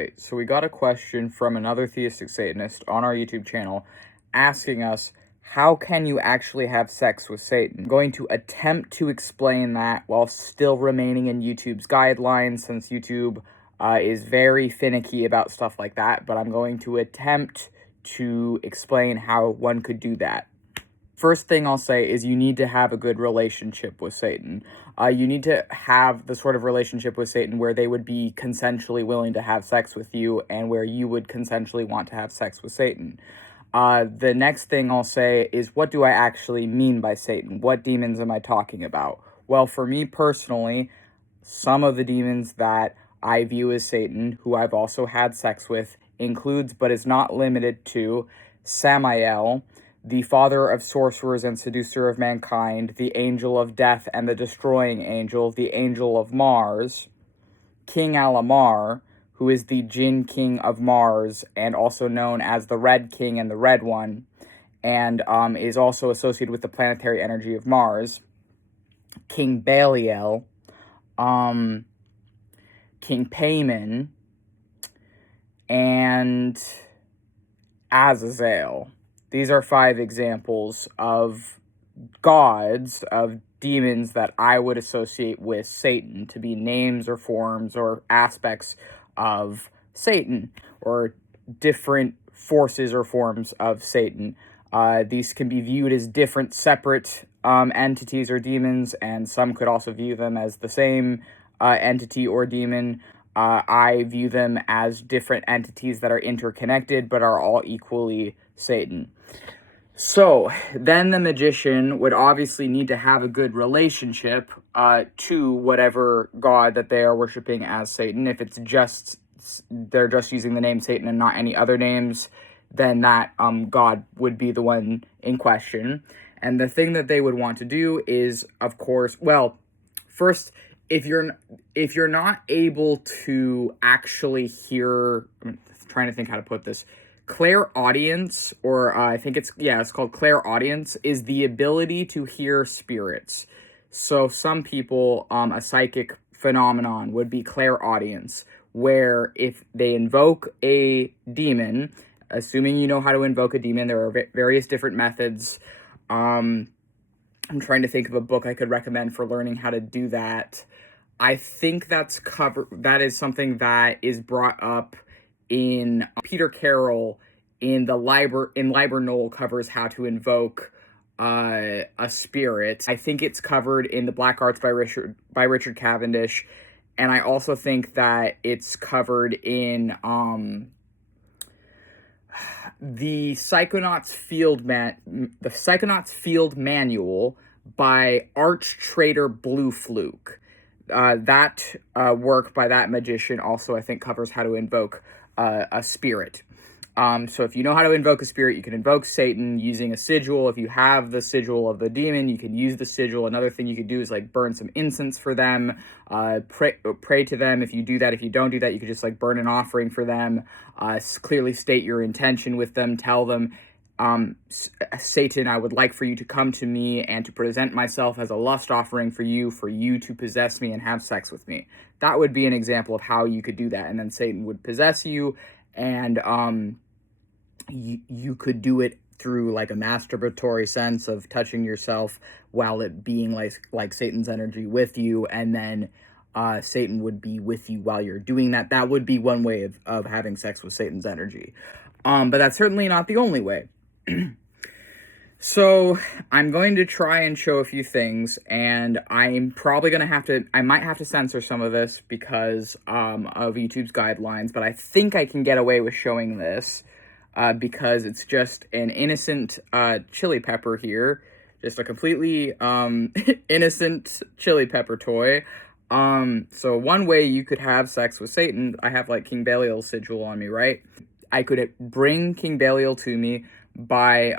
right, so we got a question from another theistic Satanist on our YouTube channel asking us, how can you actually have sex with Satan? I'm going to attempt to explain that while still remaining in YouTube's guidelines, since YouTube is very finicky about stuff like that, but I'm going to attempt to explain how one could do that. First thing I'll say is you need to have a good relationship with Satan. You need to have the sort of relationship with Satan where they would be consensually willing to have sex with you and where you would consensually want to have sex with Satan. The next thing I'll say is, what do I actually mean by Satan? What demons am I talking about? Well, for me personally, some of the demons that I view as Satan, who I've also had sex with, includes, but is not limited to, Samael, the father of sorcerers and seducer of mankind, the angel of death and the destroying angel, the angel of Mars, King Alamar, who is the Jinn King of Mars, and also known as the Red King and the Red One, and is also associated with the planetary energy of Mars, King Belial, King Payman, and Azazel. These are 5 examples of gods, of demons that I would associate with Satan to be names or forms or aspects of Satan, or different forces or forms of Satan. These can be viewed as different separate entities or demons, and some could also view them as the same entity or demon. I view them as different entities that are interconnected but are all equally Satan. So then the magician would obviously need to have a good relationship to whatever god that they are worshiping as Satan. If it's just they're just using the name Satan and not any other names, then that god would be the one in question. And the thing that they would want to do is, of course, well, first, if you're not able to actually hear, I'm trying to think how to put this. Clairaudience, or I think it's called clairaudience, is the ability to hear spirits. So some people, a psychic phenomenon would be clairaudience, where if they invoke a demon, assuming you know how to invoke a demon, there are various different methods. I'm trying to think of a book I could recommend for learning how to do that. I think that is something that is brought up in Peter Carroll in Liber Null covers how to invoke a spirit. I think it's covered in The Black Arts by Richard Cavendish, and I also think that it's covered in the Psychonauts Field Manual by Arch-Trader Blue Fluke. That work by that magician also, I think, covers how to invoke a spirit. So if you know how to invoke a spirit, you can invoke Satan using a sigil. If you have the sigil of the demon, you can use the sigil. Another thing you could do is like burn some incense for them, pray to them. If you do that, if you don't do that, you could just like burn an offering for them, clearly state your intention with them, tell them, Satan, I would like for you to come to me and to present myself as a lust offering for you to possess me and have sex with me. That would be an example of how you could do that. And then Satan would possess you, and you could do it through like a masturbatory sense of touching yourself while it being like Satan's energy with you, and then Satan would be with you while you're doing that. That would be one way of having sex with Satan's energy. But that's certainly not the only way. So I'm going to try and show a few things, and I'm probably going to I might have to censor some of this because of YouTube's guidelines, but I think I can get away with showing this because it's just an innocent chili pepper here, just a completely innocent chili pepper toy. So one way you could have sex with Satan, I have like King Belial's sigil on me, right? I could bring King Belial to me by,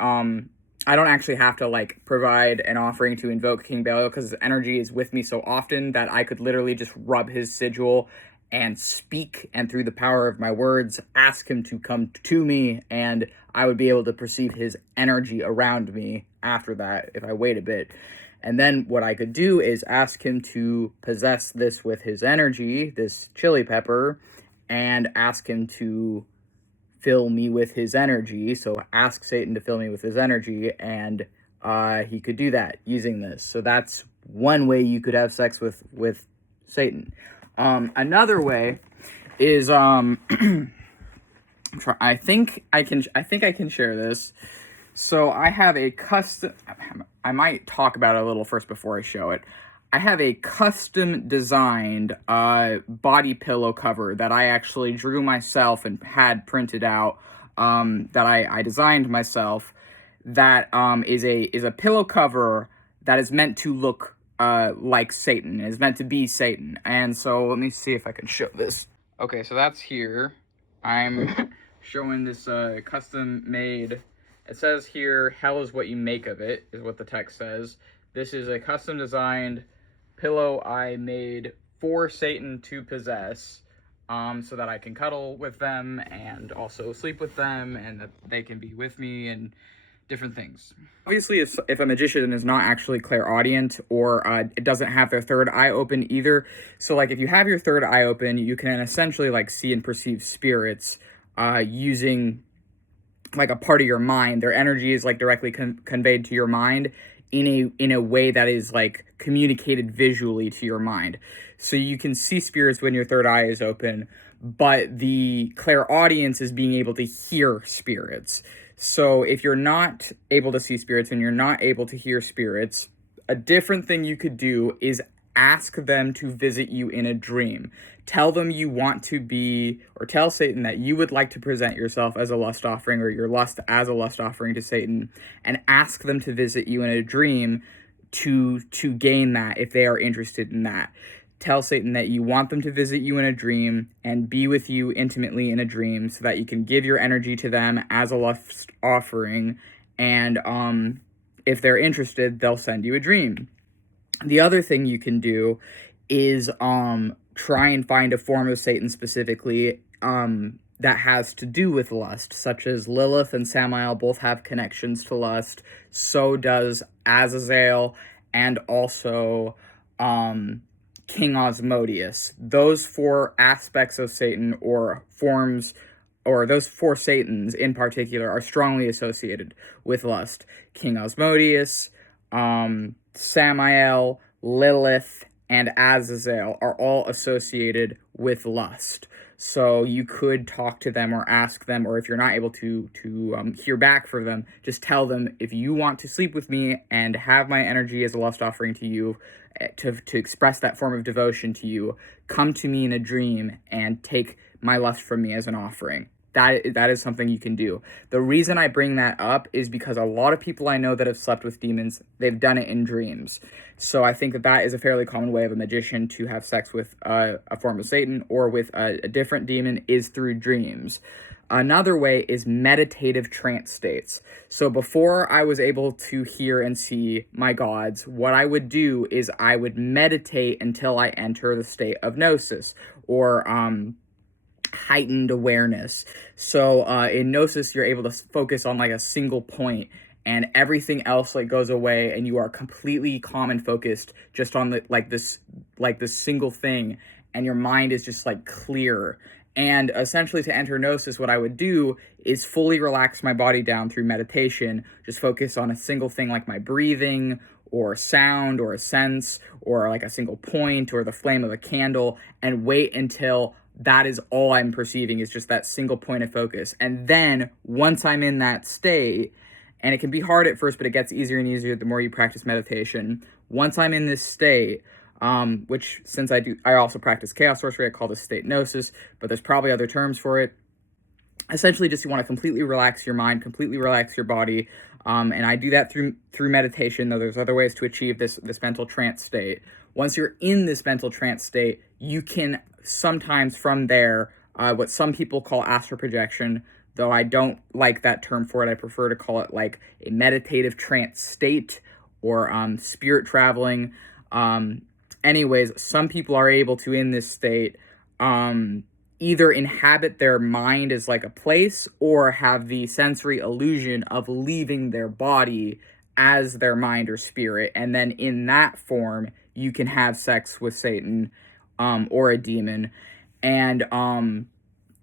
I don't actually have to like provide an offering to invoke King Belial because his energy is with me so often that I could literally just rub his sigil and speak, and through the power of my words, ask him to come to me, and I would be able to perceive his energy around me after that if I wait a bit. And then what I could do is ask him to possess this with his energy, this chili pepper, and ask him to fill me with his energy. So ask Satan to fill me with his energy, and he could do that using this. So that's one way you could have sex with Satan. Another way is I think I can share this. So I have a custom. I might talk about it a little first before I show it. I have a custom designed body pillow cover that I actually drew myself and had printed out, that I designed myself, that is a pillow cover that is meant to look like Satan, is meant to be Satan. And so let me see if I can show this. Okay, so that's here. I'm showing this custom made. It says here, "Hell is what you make of it," is what the text says. This is a custom designed pillow I made for Satan to possess, so that I can cuddle with them and also sleep with them, and that they can be with me and different things. Obviously, if a magician is not actually clairaudient, or it doesn't have their third eye open either. So like if you have your third eye open, you can essentially like see and perceive spirits using like a part of your mind. Their energy is like directly conveyed to your mind in a way that is like communicated visually to your mind. So you can see spirits when your third eye is open, but the clairaudience is being able to hear spirits. So if you're not able to see spirits and you're not able to hear spirits, a different thing you could do is ask them to visit you in a dream. Tell them you want to be, or tell Satan that you would like to present yourself as a lust offering, or your lust as a lust offering to Satan, and ask them to visit you in a dream to gain that if they are interested in that. Tell Satan that you want them to visit you in a dream and be with you intimately in a dream, so that you can give your energy to them as a lust offering, and if they're interested, they'll send you a dream. The other thing you can do is try and find a form of Satan specifically that has to do with lust, such as Lilith and Samael both have connections to lust. So does Azazel, and also King Osmodeus. Those four aspects of Satan, or forms, or those four Satans in particular, are strongly associated with lust. King Osmodeus, Samael, Lilith, and Azazel are all associated with lust. So you could talk to them or ask them, or if you're not able to hear back from them, just tell them, if you want to sleep with me and have my energy as a lust offering to you, to express that form of devotion to you, come to me in a dream and take my lust from me as an offering. That is something you can do. The reason I bring that up is because a lot of people I know that have slept with demons, they've done it in dreams. So I think that is a fairly common way of a magician to have sex with a form of Satan or with a different demon, is through dreams. Another way is meditative trance states. So before I was able to hear and see my gods, what I would do is I would meditate until I enter the state of gnosis, or heightened awareness. So in gnosis, you're able to focus on like a single point, and everything else like goes away, and you are completely calm and focused just on this single thing, and your mind is just like clear. And essentially, to enter gnosis, what I would do is fully relax my body down through meditation, just focus on a single thing like my breathing, or sound, or a sense, or like a single point, or the flame of a candle, and wait until that is all I'm perceiving, is just that single point of focus. And then once I'm in that state, and it can be hard at first, but it gets easier and easier the more you practice meditation. Once I'm in this state, which since I also practice chaos sorcery, I call this state gnosis, but there's probably other terms for it. Essentially, just you want to completely relax your mind, completely relax your body, and I do that through meditation, though there's other ways to achieve this mental trance state. Once you're in this mental trance state, you can sometimes from there, what some people call astral projection, though I don't like that term for it. I prefer to call it like a meditative trance state, or spirit traveling. Anyways, some people are able to, in this state, either inhabit their mind as like a place, or have the sensory illusion of leaving their body as their mind or spirit. And then in that form, you can have sex with Satan, or a demon. And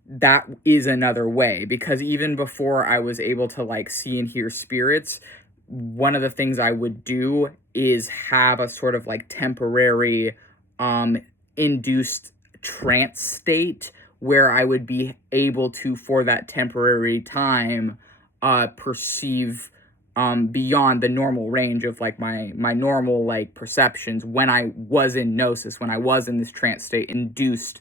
that is another way, because even before I was able to like see and hear spirits, one of the things I would do is have a sort of like temporary induced trance state where I would be able to, for that temporary time, perceive beyond the normal range of like my normal like perceptions when I was in gnosis, when I was in this trance state induced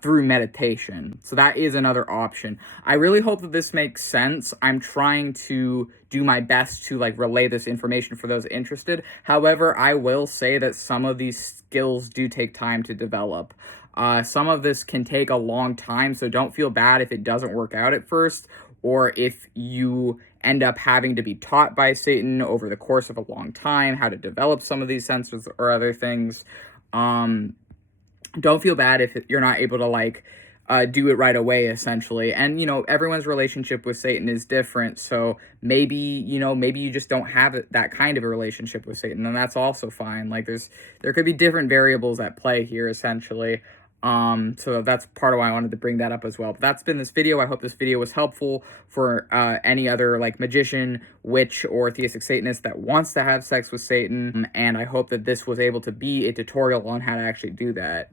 through meditation. So that is another option. I really hope that this makes sense. I'm trying to do my best to like relay this information for those interested. However, I will say that some of these skills do take time to develop. Some of this can take a long time, so don't feel bad if it doesn't work out at first, or if you end up having to be taught by Satan over the course of a long time how to develop some of these senses or other things. Don't feel bad if you're not able to like do it right away, essentially. And everyone's relationship with Satan is different, so maybe you just don't have that kind of a relationship with Satan, and that's also fine. Like there could be different variables at play here, essentially. So that's part of why I wanted to bring that up as well. But that's been this video. I hope this video was helpful for any other like magician, witch, or theistic Satanist that wants to have sex with Satan. And I hope that this was able to be a tutorial on how to actually do that.